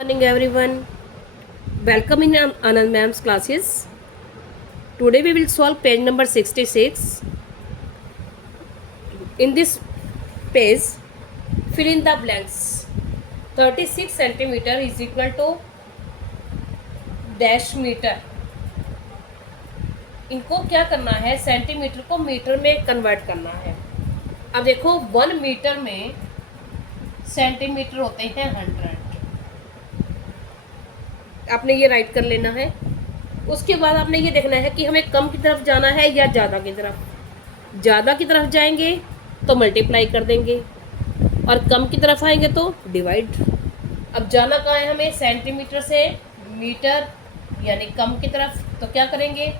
Morning everyone, welcome in Anand ma'am's classes. Today we will solve page number 66. In this page, fill in the blanks. 36 centimeter is equal to dash meter. इनको क्या करना है, centimetre को metre में convert करना है। अब देखो 1 मीटर में सेंटीमीटर होते हैं 100। आपने ये राइट कर लेना है। उसके बाद आपने ये देखना है कि हमें कम की तरफ जाना है या ज़्यादा की तरफ। ज़्यादा की तरफ जाएंगे तो मल्टीप्लाई कर देंगे और कम की तरफ आएंगे तो डिवाइड। अब जाना कहाँ है हमें, सेंटीमीटर से मीटर यानी कम की तरफ, तो क्या करेंगे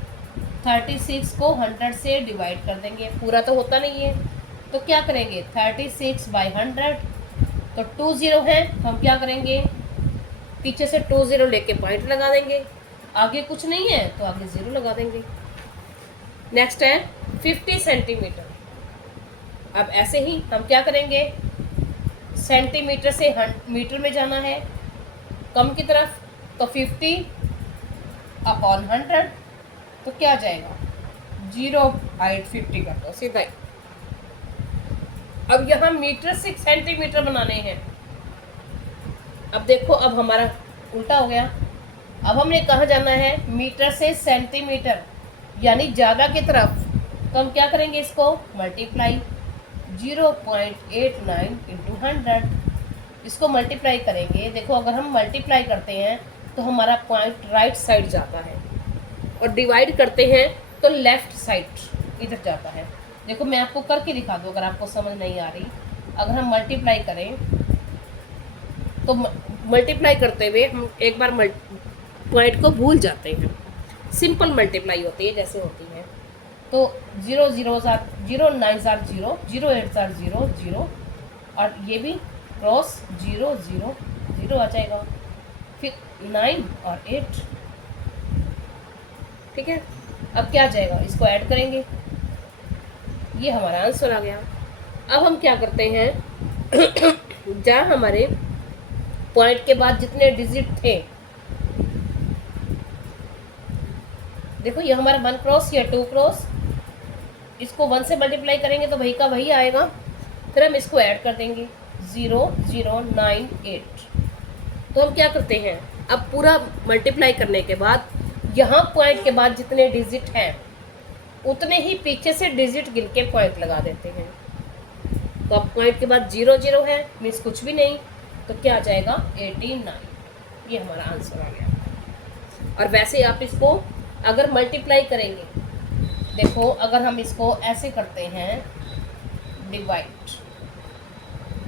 36 को 100 से डिवाइड कर देंगे। पूरा तो होता नहीं है तो क्या करेंगे 36/100, तो 2 0 है तो हम क्या करेंगे पीछे से 2 0 लेके पॉइंट लगा देंगे। आगे कुछ नहीं है तो आगे 0 लगा देंगे। नेक्स्ट है 50 सेंटीमीटर। अब ऐसे ही हम क्या करेंगे, सेंटीमीटर से मीटर में जाना है कम की तरफ, तो 50/100, तो क्या आ जाएगा 0.50 कर दो सीधा ही। अब यहाँ मीटर से सेंटीमीटर बनाने हैं। अब देखो अब हमारा उल्टा हो गया। अब हमने कहाँ जाना है, मीटर से सेंटीमीटर यानी ज़्यादा की तरफ, तो हम क्या करेंगे इसको मल्टीप्लाई 0.89 इंटू 100। इसको मल्टीप्लाई करेंगे। देखो अगर हम मल्टीप्लाई करते हैं तो हमारा पॉइंट राइट साइड जाता है और डिवाइड करते हैं तो लेफ्ट साइड इधर जाता है। देखो मैं आपको करके दिखा दूँ अगर आपको समझ नहीं आ रही। अगर हम मल्टीप्लाई करें तो मल्टीप्लाई करते हुए हम एक बार पॉइंट को भूल जाते हैं। सिंपल मल्टीप्लाई होती है जैसे होती है, तो 0 0 0 9 0 0 8 0 0 और ये भी क्रॉस 0 0 0 आ जाएगा, फिर 9 और 8। ठीक है, अब क्या आ जाएगा, इसको ऐड करेंगे, ये हमारा आंसर आ गया। अब हम क्या करते हैं जहाँ हमारे पॉइंट के बाद जितने डिजिट थे, देखो ये हमारा 1 क्रॉस या 2 क्रॉस, इसको 1 से मल्टीप्लाई करेंगे तो वही का वही आएगा। फिर हम इसको ऐड कर देंगे 0 0 9 8। तो हम क्या करते हैं, अब पूरा मल्टीप्लाई करने के बाद यहाँ पॉइंट के बाद जितने डिजिट हैं उतने ही पीछे से डिजिट गिन के पॉइंट लगा देते हैं। तो अब पॉइंट के बाद 0 0 है, मीन्स कुछ भी नहीं, तो क्या आ जाएगा 89। ये हमारा आंसर आ गया। और वैसे आप इसको अगर मल्टीप्लाई करेंगे, देखो अगर हम इसको ऐसे करते हैं डिवाइड,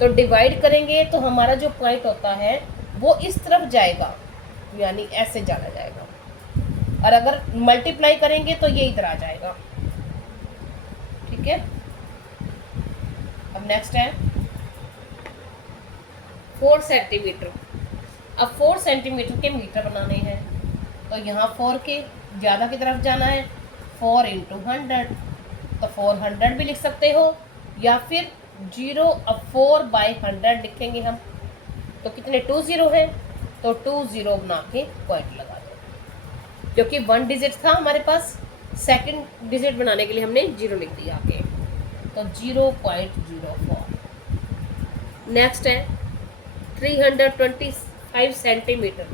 तो डिवाइड करेंगे तो हमारा जो पॉइंट होता है वो इस तरफ जाएगा यानी ऐसे जाना जाएगा, और अगर मल्टीप्लाई करेंगे तो ये इधर आ जाएगा। ठीक है, अब नेक्स्ट है 4 सेंटीमीटर। अब 4 सेंटीमीटर के मीटर बनाने हैं, तो यहाँ 4 के ज़्यादा की तरफ जाना है, 4 इंटू 100, तो 400 भी लिख सकते हो, या फिर 4/100 लिखेंगे हम, तो कितने 2 0 है, तो 2 0 बना के पॉइंट लगा दो। क्योंकि 1 डिजिट था हमारे पास, सेकंड डिजिट बनाने के लिए हमने 0 लिख दिया आगे, तो 0.04। नेक्स्ट है 325 सेंटीमीटर।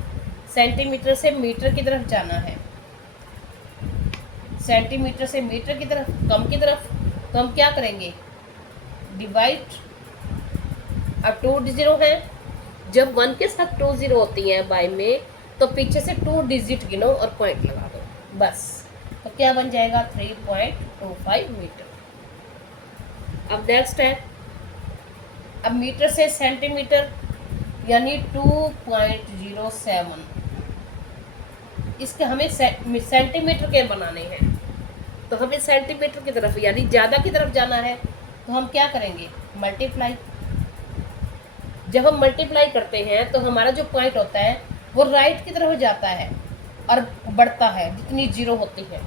सेंटीमीटर से मीटर की तरफ जाना है, सेंटीमीटर से मीटर की तरफ, कम की तरफ, तो हम क्या करेंगे डिवाइड। अब 2 0 है, जब 1 के साथ 2 0 होती हैं बाय में, तो पीछे से 2 डिजिट गिनो और पॉइंट लगा दो बस। तो क्या बन जाएगा 3.25 मीटर। अब नेक्स्ट है, अब मीटर से सेंटीमीटर यानी 2.07, इसके हमें सेंटीमीटर के बनाने हैं, तो हमें सेंटीमीटर की तरफ यानी ज़्यादा की तरफ जाना है, तो हम क्या करेंगे मल्टीप्लाई। जब हम मल्टीप्लाई करते हैं तो हमारा जो पॉइंट होता है वो राइट की तरफ जाता है और बढ़ता है जितनी 0 होती है,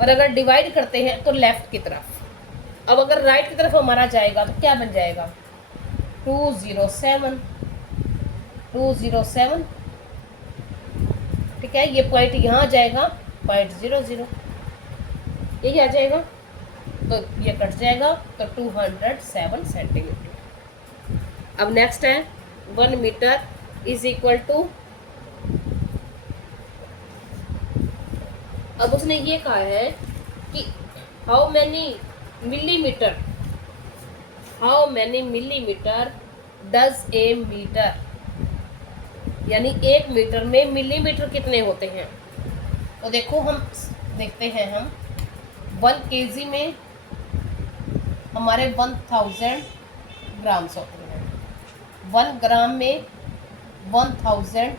और अगर डिवाइड करते हैं तो लेफ्ट की तरफ। अब अगर राइट की तरफ हमारा जाएगा तो क्या बन जाएगा 207, 207, ठीक है। ये पॉइंट यहाँ आ जाएगा 0.00, यही आ जाएगा, तो ये कट जाएगा, तो 207 सेंटीमीटर। अब नेक्स्ट है 1 मीटर इज इक्वल टू, अब उसने ये कहा है कि how many millimetre does a metre, यानी 1 मीटर में मिलीमीटर कितने होते हैं। तो देखो हम देखते हैं, हम 1 kg में हमारे 1000 ग्राम्स होते हैं, 1 ग्राम में 1000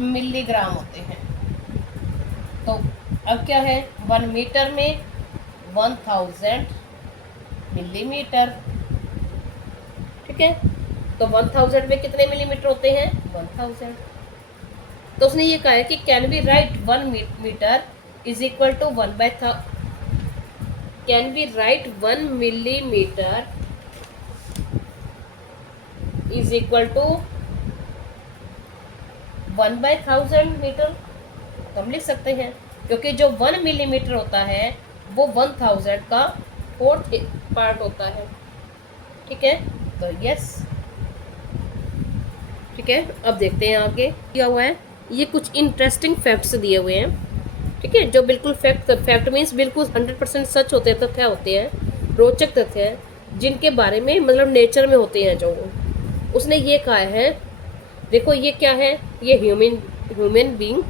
मिलीग्राम होते हैं। तो अब क्या है, 1 मीटर में 1000 मिलीमीटर, ठीक है। तो 1000 में कितने मिलीमीटर होते हैं, 1000। तो उसने ये कहा है कि can be write 1 metre is equal to 1/1000, can be write 1 millimetre is equal to 1/1000 metre. तो हम लिख सकते हैं, क्योंकि जो 1 मिलीमीटर होता है वो 1000 का 4th पार्ट होता है, ठीक है। तो यस, ठीक है। अब देखते हैं आगे क्या हुआ है। ये कुछ इंटरेस्टिंग फैक्ट्स दिए हुए हैं, ठीक है, जो बिल्कुल फैक्ट मीन्स बिल्कुल 100% सच होते हैं, तथ्य होते हैं, रोचक तथ्य हैं, जिनके बारे में मतलब नेचर में होते हैं। जो उसने ये कहा है, देखो ये क्या है, ये ह्यूमन बीइंग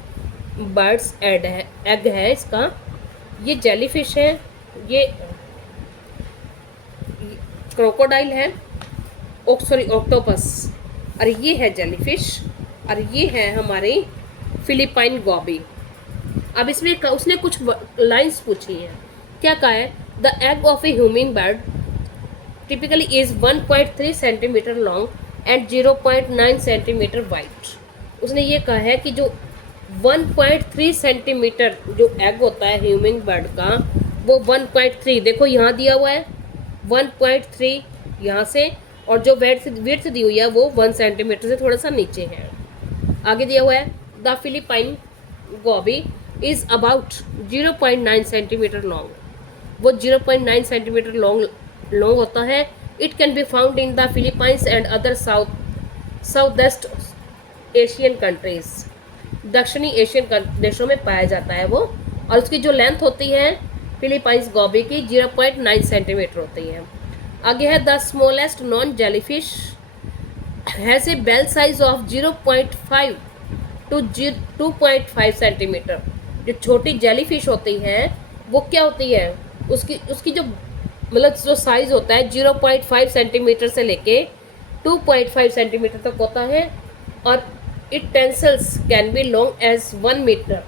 बर्ड्स एग है इसका, ये जेलीफिश है, ये क्रोकोडाइल है, ऑक्टोपस, और ये है जेलीफिश, और ये है हमारी फिलिपाइन गोबी। अब इसमें उसने कुछ लाइंस पूछी हैं। क्या कहा है, the egg of a human bird typically is 1.3 centimetre long and 0.9 centimetre wide. उसने ये कहा है कि जो 1.3 सेंटीमीटर जो एग होता है ह्यूमन बर्ड का, वो 1.3 देखो यहाँ दिया हुआ है, 1.3 यहाँ से, और जो विड्थ दी हुई है वो 1 सेंटीमीटर से थोड़ा सा नीचे है। आगे दिया हुआ है, the Philippine Gobi is about 0.9 centimetre long, वो 0.9 सेंटीमीटर लॉन्ग होता है। It can be found in the Philippines and other south west Asian countries, दक्षिणी एशियन देशों में पाया जाता है वो, और उसकी जो लेंथ होती है फिलीपाइंस गोबी की 0.9 सेंटीमीटर होती है। आगे है, the smallest known jellyfish has a bell size of 0.5 to 2.5 centimetre. जो छोटी जेलीफिश होती है वो क्या होती है, उसकी जो मतलब जो साइज होता है 0.5 सेंटीमीटर से लेके 2.5 सेंटीमीटर तक होता है, और it tentacles can be long as 1 metre.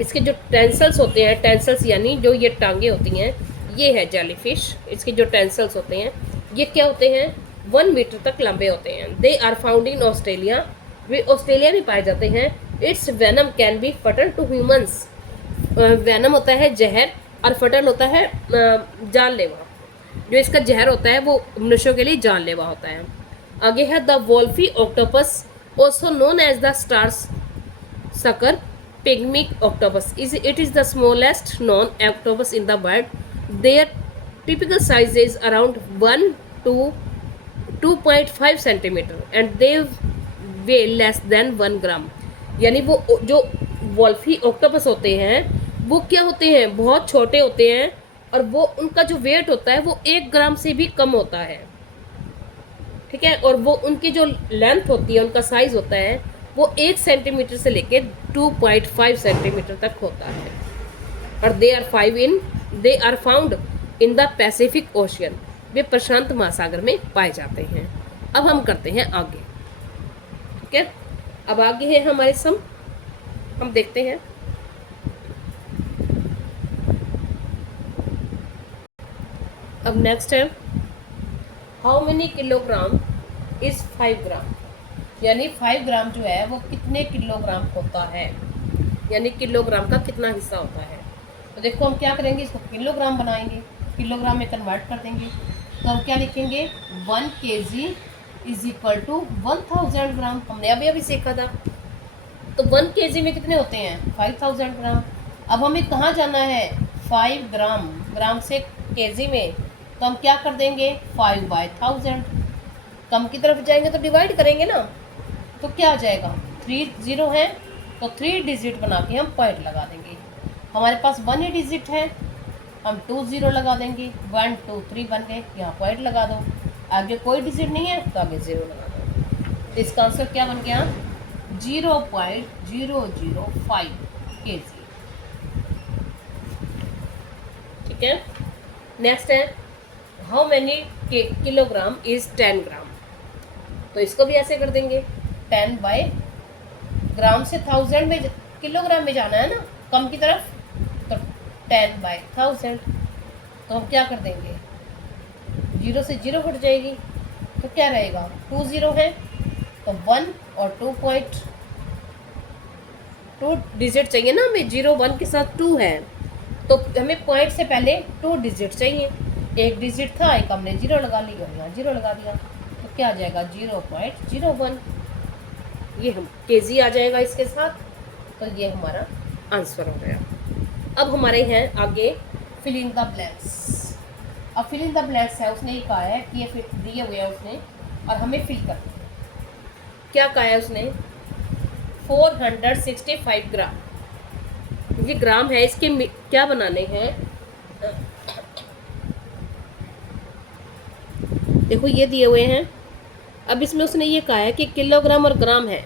इसके जो टेंसल्स होते हैं, टेंसल्स यानी जो ये टांगे होती हैं, ये है जेलीफिश, इसके जो टेंसल्स होते हैं ये क्या होते हैं, 1 मीटर तक लंबे होते हैं। They are found in Australia, वे ऑस्ट्रेलिया में पाए जाते हैं। Its venom can be fatal to humans, venom होता है जहर, और फटल होता है जानलेवा। जो इसका जहर होता है वो मनुष्यों के लिए जानलेवा होता है। आगे है, the wolfi octopus also known as the stars sucker pygmic octopus it is the smallest known octopus in the world. Their typical size is around 1 to 2.5 centimeter and they weigh less than 1 gram. यानी वो जो वोल्फी octopus होते हैं वो क्या होते हैं, बहुत छोटे होते हैं, और वो उनका जो वेट होता है वो 1 ग्राम से भी कम होता है, ठीक है। और वो उनकी जो लेंथ होती है, उनका साइज होता है वो 1 सेंटीमीटर से लेके 2.5 सेंटीमीटर तक होता है। और they are found in the Pacific Ocean, वे प्रशांत महासागर में पाए जाते हैं। अब हम करते हैं आगे, ठीक है। अब आगे है हमारे सम, हम देखते हैं। अब नेक्स्ट है, हाउ मेनी किलोग्राम इज 5 ग्राम, यानी 5 ग्राम जो है वो कितने किलोग्राम होता है, यानी किलोग्राम का कितना हिस्सा होता है। तो देखो हम क्या करेंगे, इसको किलोग्राम बनाएंगे, किलोग्राम में कन्वर्ट कर देंगे। तो हम क्या लिखेंगे, 1 kg इज इक्वल टू 1000 ग्राम, हमने अभी अभी सीखा था। तो 1 kg में कितने होते हैं 5000 ग्राम। अब हमें कहाँ जाना है 5 ग्राम, ग्राम से kg में, तो हम क्या कर देंगे 5/1000, कम की तरफ जाएंगे तो डिवाइड करेंगे ना, तो क्या आ जाएगा 3 0 है तो 3 डिजिट बना के हम पॉइंट लगा देंगे। हमारे पास 1 ही डिजिट है, हम 2 0 लगा देंगे, 1 2 3 बन गए, यहाँ पॉइंट लगा दो। आगे कोई डिजिट नहीं है तो आगे 0 लगा दो। तो इसका आंसर क्या बन गया 0.005 kg। ठीक है, नेक्स्ट है हाउ मैनी किलोग्राम इज 10 ग्राम। तो इसको भी ऐसे कर देंगे 10 बाय ग्राम से 1000 में किलोग्राम में जाना है ना, कम की तरफ, तो 10/1000। तो हम क्या कर देंगे 0 से 0 हट जाएगी, तो क्या रहेगा 2 0 है तो 1 और 2 पॉइंट, 2 डिजिट चाहिए ना हमें, 0 1 के साथ 2 है, तो हमें पॉइंट से पहले 2 डिजिट चाहिए। एक डिजिट था, एक हमने 0 लगा ली और यहाँ 0 लगा दिया, तो क्या आ जाएगा 0.01, ये हम kg आ जाएगा इसके साथ। तो ये हमारा आंसर हो गया। अब हमारे हैं आगे फिल इन द ब्लैंक्स। अब फिल इन द ब्लैंक्स है, उसने ये कहा है कि ये दिए हुए हैं उसने और हमें फिल करना है। क्या कहा है उसने 465 ग्राम, ये ग्राम है, इसके क्या बनाने हैं, देखो ये दिए हुए हैं। अब इसमें उसने ये कहा है कि किलोग्राम और ग्राम है,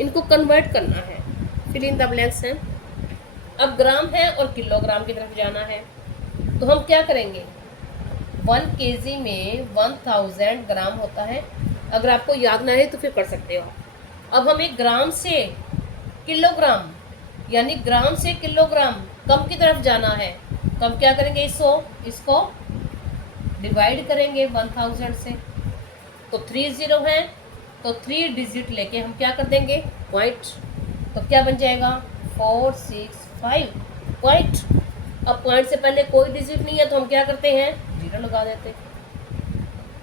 इनको कन्वर्ट करना है, फिल इन द ब्लैंक्स है। अब ग्राम है और किलोग्राम की तरफ जाना है, तो हम क्या करेंगे 1 kg में 1000 ग्राम होता है। अगर आपको याद ना है तो फिर कर सकते हो। अब हमें ग्राम से किलोग्राम, यानी ग्राम से किलोग्राम कम की तरफ जाना है, तो हम क्या करेंगे इसको डिवाइड करेंगे 1000 से, तो 3 0 है तो 3 डिजिट लेके हम क्या कर देंगे पॉइंट, तो क्या बन जाएगा 465 पॉइंट। अब पॉइंट से पहले कोई डिजिट नहीं है तो हम क्या करते हैं 0 लगा देते।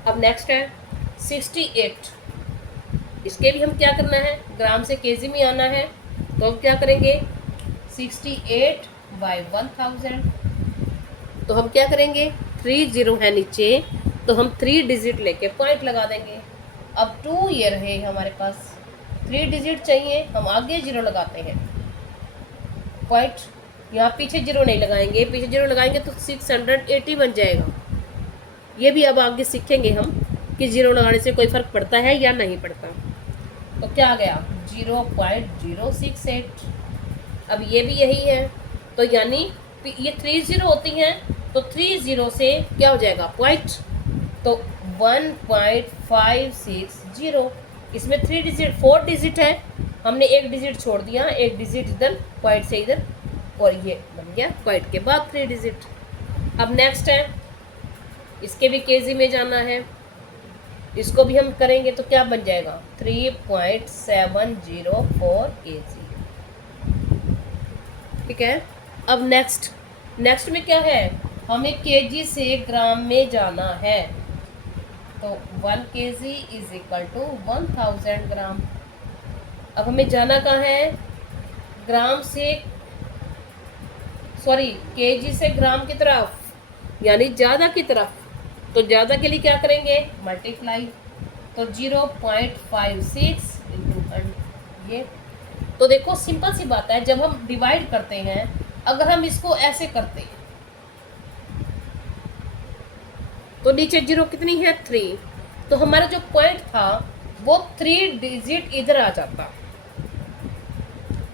अब नेक्स्ट है 68, इसके भी हम क्या करना है ग्राम से kg में आना है, तो हम क्या करेंगे 68/1000, तो हम क्या करेंगे 3 0 है नीचे, तो हम 3 डिजिट लेके पॉइंट लगा देंगे। अब 2 ये रहे हमारे पास, 3 डिजिट चाहिए, हम आगे 0 लगाते हैं पॉइंट, यहाँ पीछे 0 नहीं लगाएंगे, पीछे 0 लगाएंगे तो 680 बन जाएगा। ये भी अब आगे सीखेंगे हम कि 0 लगाने से कोई फ़र्क पड़ता है या नहीं पड़ता। तो क्या आ गया 0.068। अब ये भी यही है, तो यानी ये 3 0 होती हैं, तो 3 0 से क्या हो जाएगा पॉइंट, तो 1.560। इसमें 3 डिजिट 4 डिजिट है, हमने एक डिजिट छोड़ दिया, एक डिजिट इधर पॉइंट से इधर, और ये बन गया पॉइंट के बाद 3 डिजिट। अब नेक्स्ट है, इसके भी kg में जाना है, इसको भी हम करेंगे तो क्या बन जाएगा 3.704 kg। ठीक है, अब नेक्स्ट में क्या है, हमें kg से ग्राम में जाना है, तो 1 kg इज इक्वल टू 1000 ग्राम। अब हमें जाना कहाँ है ग्राम से, सॉरी kg से ग्राम की तरफ, यानी ज़्यादा की तरफ, तो ज़्यादा के लिए क्या करेंगे मल्टीप्लाई, तो 0.56 इंटू ये। तो देखो सिंपल सी बात है, जब हम डिवाइड करते हैं, अगर हम इसको ऐसे करते हैं तो नीचे 0 कितनी है 3, तो हमारा जो पॉइंट था वो 3 डिजिट इधर आ जाता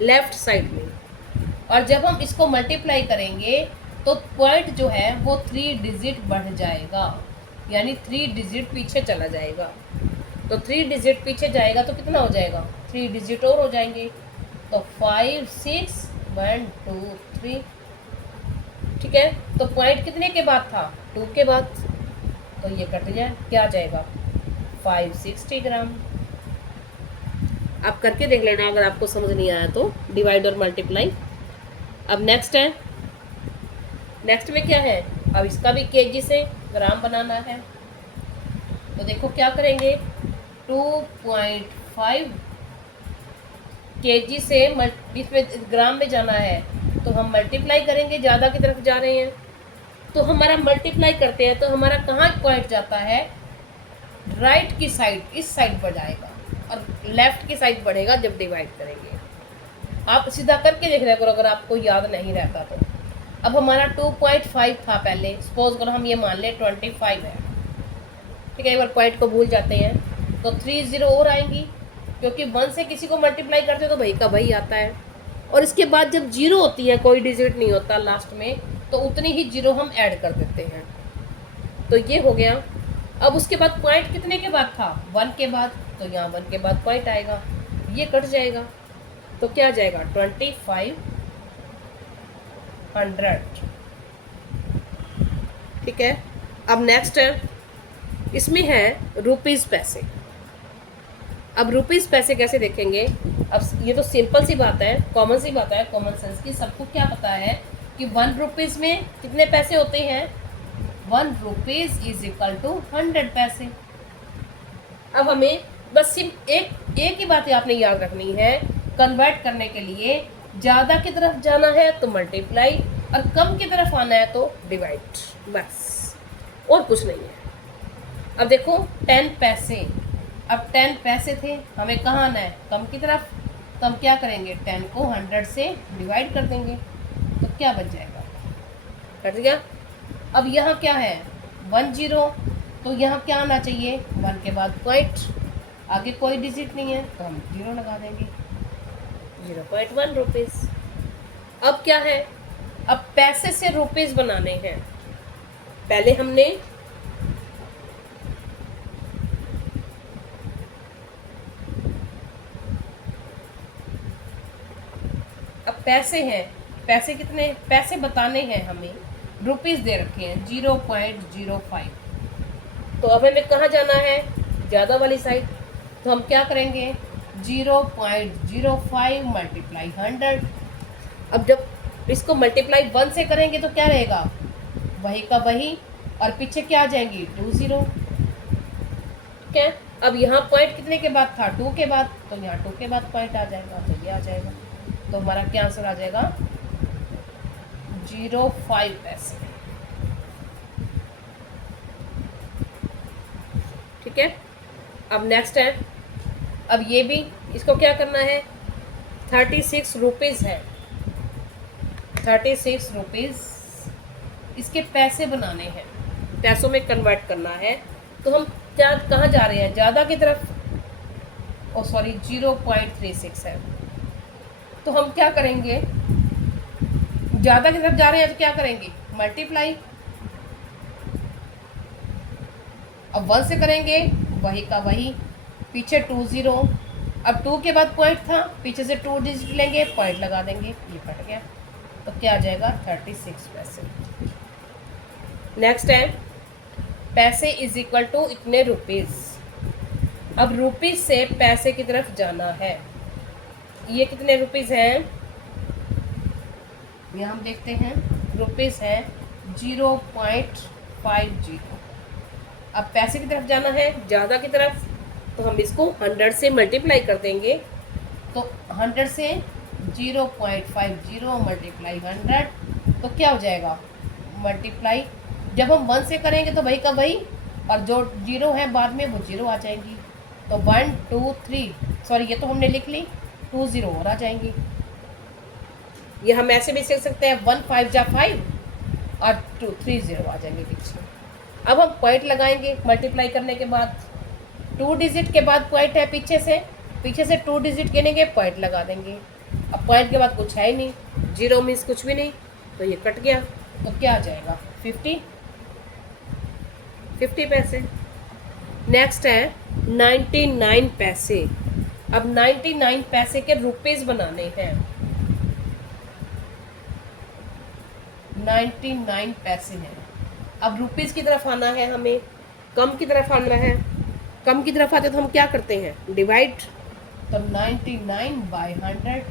लेफ्ट साइड में, और जब हम इसको मल्टीप्लाई करेंगे तो पॉइंट जो है वो 3 डिजिट बढ़ जाएगा, यानी 3 डिजिट पीछे चला जाएगा। तो 3 डिजिट पीछे जाएगा तो कितना हो जाएगा 3 डिजिट और हो जाएंगे, तो 5 6 1 2 3। ठीक है, तो पॉइंट कितने के बाद था 2 के बाद, तो ये कट जाए, क्या आ जाएगा 560 ग्राम। आप करके देख लेना अगर आपको समझ नहीं आया तो, डिवाइड और मल्टीप्लाई। अब नेक्स्ट है, नेक्स्ट में क्या है, अब इसका भी kg से ग्राम बनाना है, तो देखो क्या करेंगे 2.5 kg से इसमें ग्राम में जाना है, तो हम मल्टीप्लाई करेंगे, ज़्यादा की तरफ जा रहे हैं तो हमारा मल्टीप्लाई करते हैं तो हमारा कहाँ पॉइंट जाता है, राइट की साइड, इस साइड पर जाएगा और लेफ्ट की साइड बढ़ेगा जब डिवाइड करेंगे। आप सीधा करके देख रहे करो अगर आपको याद नहीं रहता तो। अब हमारा 2.5 था पहले, सपोज करो हम ये मान लें 25 है, ठीक है, एक बार पॉइंट को भूल जाते हैं तो 3 0 और आएंगी, क्योंकि 1 से किसी को मल्टीप्लाई करते हो तो वही का वही आता है। और इसके बाद जब 0 होती है, कोई डिजिट नहीं होता लास्ट में, तो उतनी ही 0 हम ऐड कर देते हैं। तो ये हो गया। अब उसके बाद पॉइंट कितने के बाद था, 1 के बाद, तो यहाँ 1 के बाद पॉइंट आएगा, ये कट जाएगा तो क्या आ जाएगा 2500, ठीक है। अब नेक्स्ट है, इसमें है रुपीज़ पैसे। अब रुपीज़ पैसे कैसे देखेंगे, अब ये तो सिंपल सी बात है, कॉमन सी बात है, कॉमन सेंस की, सबको क्या पता है कि 1 रुपीज़ में कितने पैसे होते हैं, 1 रुपीज़ इज इक्वल टू 100 पैसे। अब हमें बस सिर्फ एक ही बात आपने याद रखनी है, कन्वर्ट करने के लिए ज़्यादा की तरफ जाना है तो मल्टीप्लाई, और कम की तरफ आना है तो डिवाइड, बस और कुछ नहीं है। अब देखो 10 पैसे, अब 10 पैसे थे, हमें कहाँ आना है, कम की तरफ, तो हम क्या करेंगे, 10 को 100 से डिवाइड कर देंगे तो क्या बच जाएगा, कट गया। अब यहाँ क्या है 1 0, तो यहाँ क्या आना चाहिए, 1 के बाद पॉइंट, आगे कोई डिजिट नहीं है तो हम 0 लगा देंगे, 0.1 रुपीज़। अब क्या है, अब पैसे से रुपीज़ बनाने हैं। पहले हमने अब पैसे हैं, पैसे कितने पैसे बताने हैं हमें, रुपीज़ दे रखे हैं 0.05, तो अब हमें कहाँ जाना है, ज़्यादा वाली साइड, तो हम क्या करेंगे 0.05 मल्टीप्लाई 100। अब जब इसको मल्टीप्लाई 1 से करेंगे तो क्या रहेगा, वही का वही, और पीछे क्या आ जाएंगी 2 0, ठीक है। अब यहाँ पॉइंट कितने के बाद था, 2 के बाद, तो यहाँ 2 के बाद पॉइंट आ जाएगा, तो ये आ जाएगा, तो हमारा क्या आंसर आ जाएगा 0.5 पैसे, ठीक है। अब नेक्स्ट है, अब ये भी, इसको क्या करना है, 36 रुपीज़ है, 36 रुपीज़, इसके पैसे बनाने हैं, पैसों में कन्वर्ट करना है, तो हम क्या कहाँ जा रहे हैं, ज़्यादा की तरफ, ओ सॉरी 0.36 है, तो हम क्या करेंगे, ज़्यादा की तरफ जा रहे हैं तो क्या करेंगे मल्टीप्लाई, अब 1 से करेंगे वही का वही, पीछे 2 0, अब 2 के बाद पॉइंट था, पीछे से 2 डिजिट लेंगे, पॉइंट लगा देंगे, ये कट गया, तो क्या आ जाएगा 36 पैसे। नेक्स्ट है, पैसे इज इक्वल टू इतने रुपीज़। अब रुपीज़ से पैसे की तरफ जाना है, ये कितने रुपीज़ हैं, ये हम देखते हैं, रुपीज़ है 0.50। अब पैसे की तरफ जाना है, ज़्यादा की तरफ, तो हम इसको 100 से मल्टीप्लाई कर देंगे, तो 100 से 0.50 मल्टीप्लाई 100, तो क्या हो जाएगा मल्टीप्लाई, जब हम 1 से करेंगे तो वही का वही, और जो 0 है बाद में वो 0 आ जाएंगी, तो 1 2 3, सॉरी ये तो हमने लिख ली, 2 0 और आ जाएंगी। ये हम ऐसे भी सीख सकते हैं, 1 5 जा 5 और 2 3 0 आ जाएंगे पीछे। अब हम पॉइंट लगाएंगे मल्टीप्लाई करने के बाद, 2 डिजिट के बाद पॉइंट है, पीछे से 2 डिजिट गिनेंगे, पॉइंट लगा देंगे। अब पॉइंट के बाद कुछ है ही नहीं, 0 मीन्स कुछ भी नहीं, तो ये कट गया, तो क्या आ जाएगा 50 पैसे। नेक्स्ट है 99 पैसे। अब 99 पैसे के रुपीज़ बनाने हैं, 99 पैसे हैं। अब रुपीज़ की तरफ आना है, हमें कम की तरफ आना है, कम की तरफ आते तो हम क्या करते हैं डिवाइड, तो 99 बाई 100,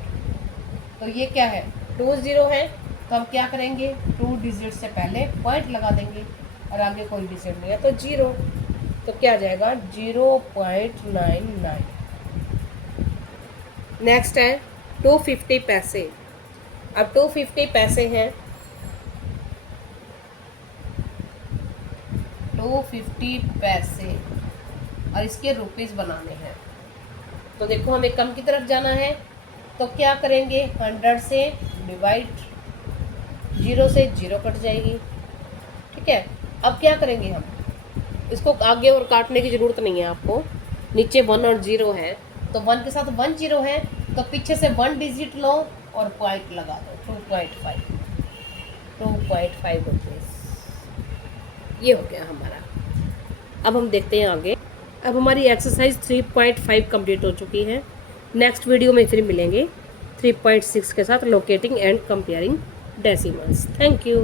तो ये क्या है 2 0 है, तो हम क्या करेंगे 2 डिजिट से पहले पॉइंट लगा देंगे, और आगे कोई डिजिट नहीं है तो 0, तो क्या आ जाएगा 0.99। नेक्स्ट है 250 पैसे। अब 250 पैसे हैं, 250 पैसे और इसके रुपीस बनाने हैं। तो देखो हमें कम की तरफ जाना है, तो क्या करेंगे, 100 से डिवाइड, 0 से 0 कट जाएगी। ठीक है, अब क्या करेंगे हम, इसको आगे और काटने की ज़रूरत नहीं है आपको। नीचे 1 और 0 है, तो 1 के साथ 1 0 है, तो पीछे से 1 डिजिट लो और पॉइंट लगा दो, 2.5 रुपीज़। ये हो गया हमारा। अब हम देखते हैं आगे। अब हमारी एक्सरसाइज 3.5 कंप्लीट हो चुकी है। नेक्स्ट वीडियो में फिर मिलेंगे 3.6 के साथ, locating and comparing decimals. Thank you.